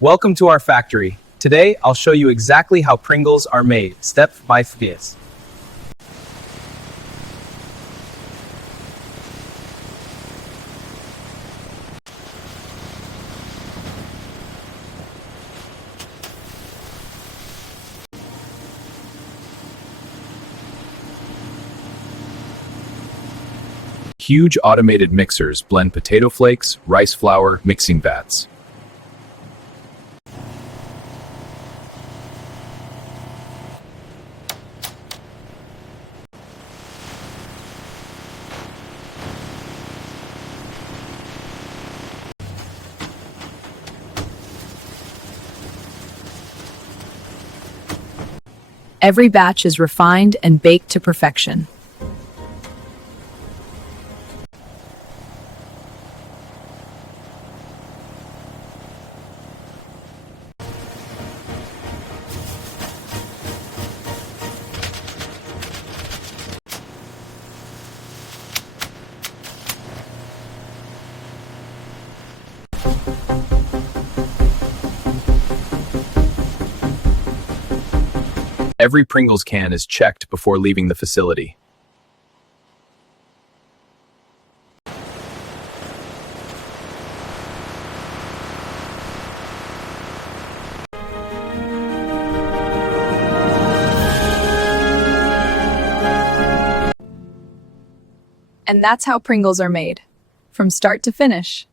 Welcome to our factory. Today, I'll show you exactly how Pringles are made, step by step. Huge automated mixers blend potato flakes, rice flour, mixing vats. Every batch is refined and baked to perfection. Every Pringles can is checked before leaving the facility. And that's how Pringles are made, from start to finish.